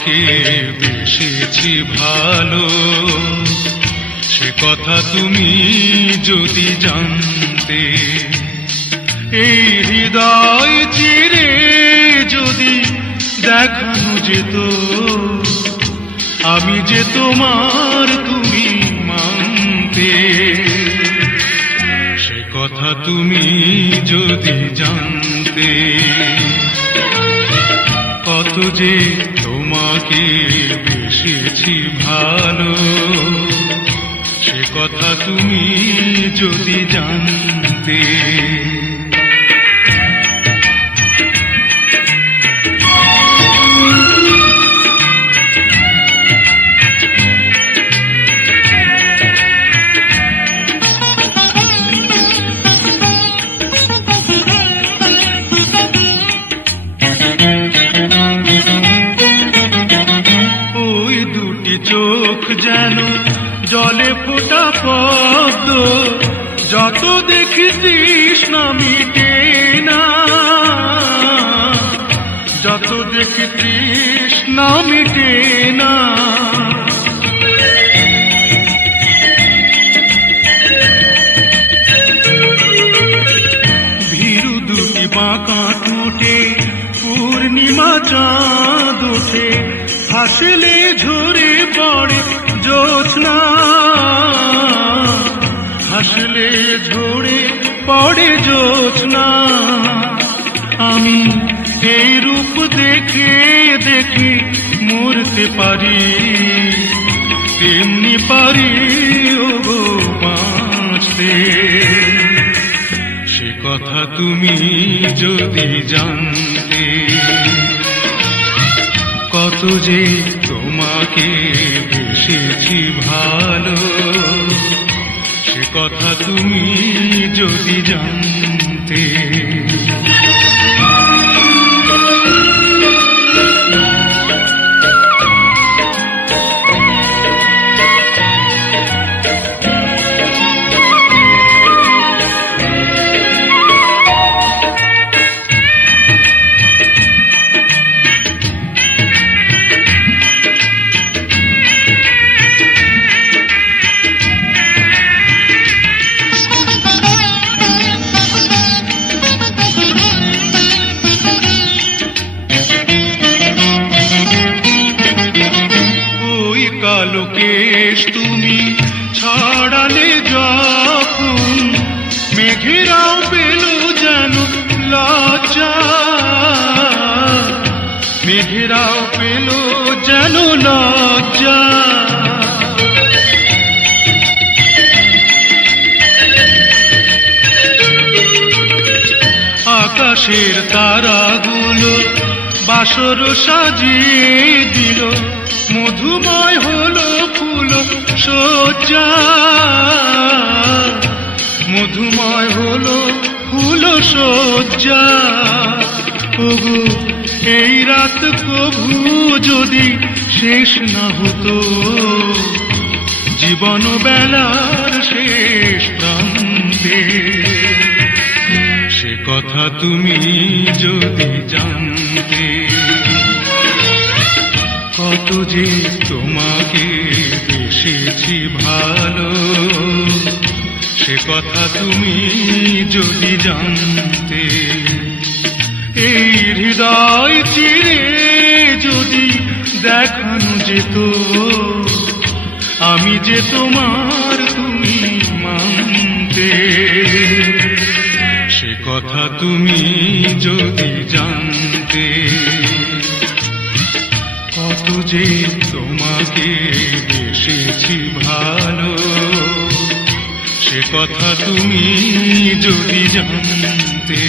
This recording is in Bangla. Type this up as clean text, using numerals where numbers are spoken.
তোমাকে বেসেছি ভালো, সে কথা তুমি যদি জানতে। এই হৃদয় চিরে যদি দেখানো যেত আমি যে তোমার তুমি মানতে, সে কথা তুমি যদি জানতে। কত যে তোমাকে বেসেছি ভালো, সে কথা তুমি যদি জানতে। চোখ যেন জলে ফোটা পদ্ম, যত দেখি তৃষ্ণা মিটে না, যত দেখি তৃষ্ণা মিটে না। ভীরু দুটি বাঁকা টুটে পূর্ণিমা চাঁদ ওঠে, হাসলে ঝরে পড়ে জ্যোৎস্না, হাসলে ঝরে পড়ে জ্যোৎস্না। আমি এই রূপ দেখে দেখে মরতে পারি, তেমনি পারি ওগো বাঁচতে। সে কথা তুমি যদি জানতে। কত যে তোমাকে বেসেছি ভালো, সে কথা তুমি যদি জানতে। কালো কেশ তুমি ছড়ালে যখন, মেঘেরাও পেল যেন লজ্জা, মেঘেরাও পেল যেন লজ্জা। আকাশের তারাগুলো বাসর সাজিয়ে দিল, মধুময় হলো ফুল সজ্জা, মধুময় হলো ফুল সজ্জা। ওগো এই রাত প্রভু যদি শেষ না হতো, জীবন বেলার শেষ প্রান্তে, সে কথা তুমি যদি জানতে। কত যে তোমাকে বেসেছি ভালো, সে কথা তুমি যদি জানতে। এই হৃদয় চিরে যদি দেখানো যেত আমি যে তোমার তুমি মানতে, সে কথা তুমি যদি জানতে। কত যে তোমাকে বেসেছি ভালো, সে কথা তুমি যদি জানতে।